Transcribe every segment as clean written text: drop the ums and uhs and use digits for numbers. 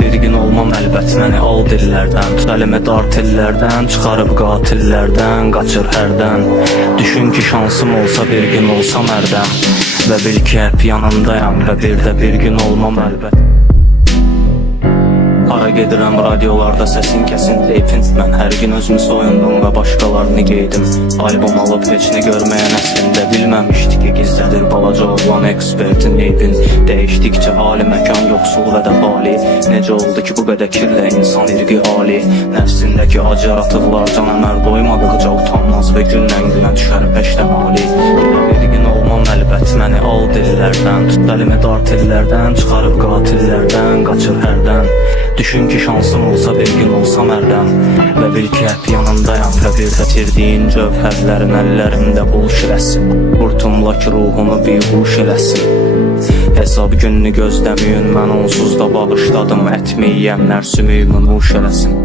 Bir gün olmam əlbət məni al dillərdən, tut əlimi dar tillərdən, çıxarıb qatillərdən, qaçır hərdən. Düşün ki şansım olsa bir gün olsam ərdəm, və bil ki hep yanındayam, və bir gün olmam əlbət. Hara gedirəm radiolarda səsin kəsin teyfin, mən hər gün özümü soyundum və başqalarını geydim. Albom alıb heçini görməyən əslində bilməmişdi ki gizlədir balaca olan ekspertin eybin. Dəyişdikcə hali məkan yoxsul və də xali, necə oldu ki bu qədər kirlə insan irqi hali. Nəfsindəki acı yaratıqlar can əmər doymadıqca utanmaz və gündən günə düşər peştəmali. Bir gün olmam əlbət məni al dillərdən, tut əlimi dar tillərdən, çıxarıb qatillərdən, qaçır hərdən. Düşün ki şansım olsa bir gün olsam ərdəm, və bil ki hep yanındayam, və bir də tirdiyin cövhərlərin əllərimdə buluş eləsin. Qurtumla ki ruhumu bihuş eləsin. Hesab gününü gözləməyin, mən onsuz da bağışladım, etməyənlər sümüyümü nuş eləsin.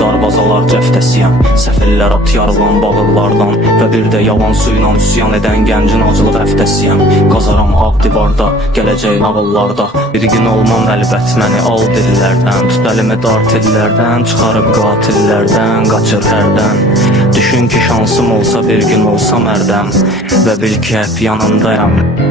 Darvazalar cəftəsiyəm, səfillər at yarılan bağırlardan, və bir də yalan suyla üsyan edən gəncin acılıq həftəsiyəm. Qazaram ağ divarda, gələcək nağıllarda, bir gün olmam əlbət məni al dillərdən, tut əlimi dar tillərdən, çıxarıb qatillərdən, qaçır hərdən. Düşün ki şansım olsa bir gün olsam ərdəm, və bil ki hep yanındayam.